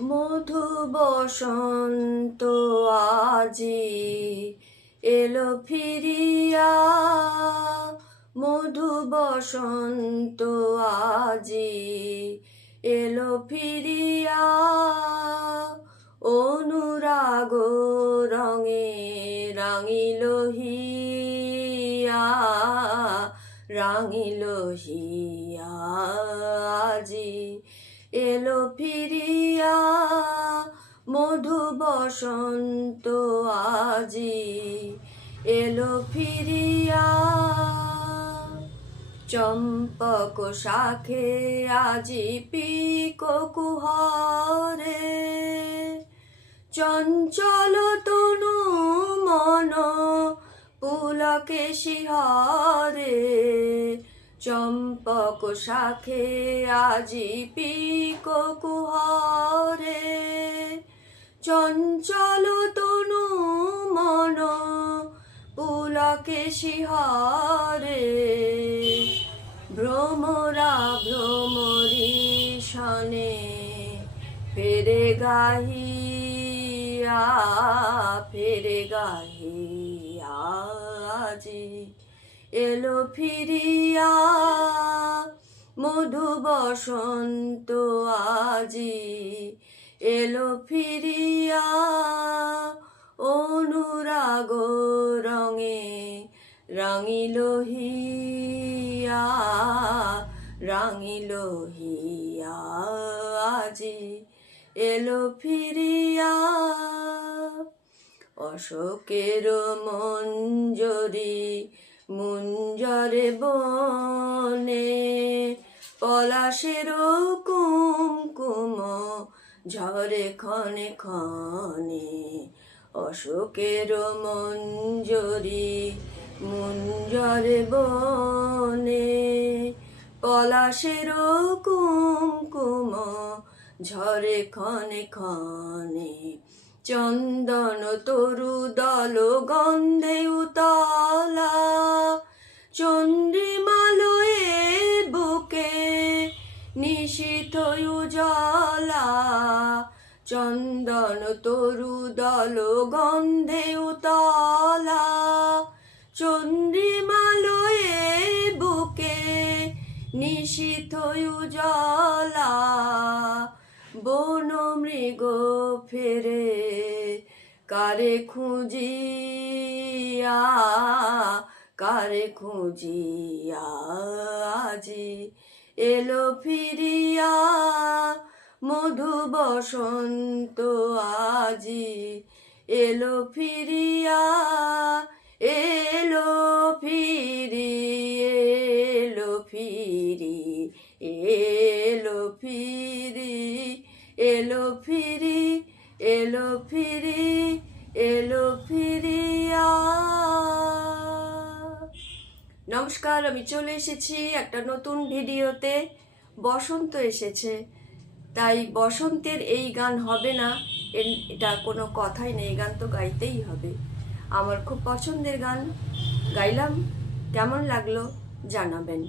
মধু বসন্ত আজি এলো ফিরিয়া। মধু বসন্ত আজি এলো ফিরিয়া। অনুরাগ রঙে রাঙিল হিয়া আজি এলো ফিরিয়া, মধু বসন্ত আজি। এলো ফিরিয়া, চম্পক শাখে আজি পিক কুহরে। চঞ্চল তনু মন পুলকে শিহরে। চম্পক শাখে আজি পিক কুহরে। চঞ্চল তনু মন পুলকে শিহরে। ভ্রমরা ভ্রমরি শনে ফেরে গাহিয়া ফেরে গাহিয়া আজি এলো ফিরিয়া, মধু বসন্ত আজি। এলো ফিরিয়া, অনুরাগ রঙে রাঙিল হিয়া রাঙিল হিয়া আজি। এলো ফিরিয়া, অশোকের মঞ্জরি মুঞ্জরে বনে পলাশের কুমকুম ঝরে ক্ষণে ক্ষণে অশোকের মঞ্জরি মুঞ্জরে বনে পলাশের কুমকুম ঝরে ক্ষণে ক্ষণে চন্দন তরু দল গন্ধে উতলা। চন্দ্রিমালয়ে বুকে নিশীথ উজলা চন্দন তরু দল গন্ধে উতলা। চন্দ্রিমালয়ে বুকে নিশীথ উজলা বন মৃগ ফেরে, কারে খুঁজিয়া কারে খুঁজিয়া আজি? এলো ফিরিয়া মধু বসন্ত আজি। এলো ফিরিয়া, এলো এলো ফিরি এলো ফিরি, এলো ফিরিয়া নমস্কার, আমি চলে এসেছি একটা নতুন ভিডিওতে। বসন্ত এসেছে। তাই বসন্তের এই গান হবে না। এটা কোনো কথাই নেই। গান তো গাইতেই হবে। আমার খুব পছন্দের গান। গাইলাম। কেমন লাগল জানাবেন।